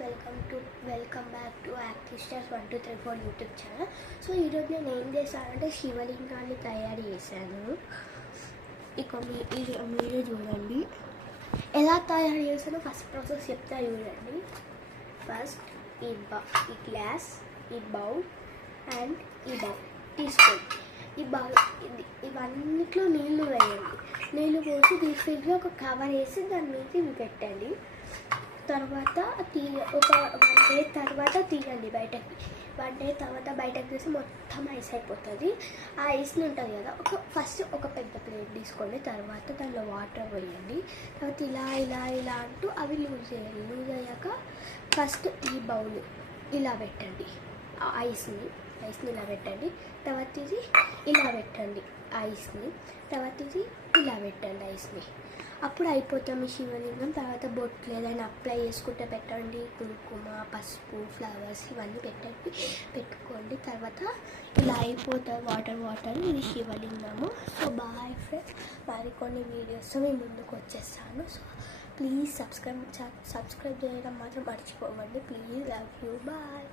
Guys welcome back to యాక్టిస్టర్స్ 1234 YouTube channel. So ఈరోజు నేను ఏం చేశానంటే శివలింగాన్ని తయారు చేశాను. ఇక మీరే చూడండి ఎలా తయారు చేశానో. ఫస్ట్ ప్రాసెస్ చెప్తా చూడండి. ఫస్ట్ ఈ గ్లాస్, ఈ బౌల్ అండ్ ఈ బౌల్ తీసుకోండి. ఈ బౌల్ ఇవన్నిట్లో నీళ్లు వేయండి. నీళ్ళు పోసి డీప్ ఫ్రిడ్జ్లో ఒక కవర్ వేసి దాని మీద ఇవి పెట్టండి. తర్వాత ఒక 1 డే తర్వాత తీయండి బయటకి. 1 డే తర్వాత బయటకు తీసి మొత్తం ఐస్ అయిపోతుంది. ఆ ఐస్ని ఉంటుంది కదా, ఫస్ట్ ఒక పెద్ద ప్లేట్ తీసుకోండి. తర్వాత దానిలో వాటర్ వేయండి. తర్వాత ఇలా అంటూ అవి లూజ్ చేయండి. లూజ్ అయ్యాక ఫస్ట్ ఈ బౌల్ ఇలా పెట్టండి. ఐస్ని ఇలా పెట్టండి. తర్వాత ఇది ఇలా పెట్టండి ఐస్ని. తర్వాత ఇది ఇలా పెట్టండి ఐస్ని. అప్పుడు అయిపోతాం మీ శివలింగం. తర్వాత బొట్లు ఏదైనా అప్లై చేసుకుంటే పెట్టండి. కుంకుమ, పసుపు, ఫ్లవర్స్ ఇవన్నీ పెట్టుకోండి. తర్వాత ఇలా అయిపోతుంది వాటర్ ఇది శివలింగము. సో బాయ్ ఫ్రెండ్స్, మరికొన్ని వీడియోస్ మీ ముందుకు వచ్చేస్తాను. సో ప్లీజ్ సబ్స్క్రైబ్ చేయడం మాత్రం మర్చిపోకండి. Please, love you, bye.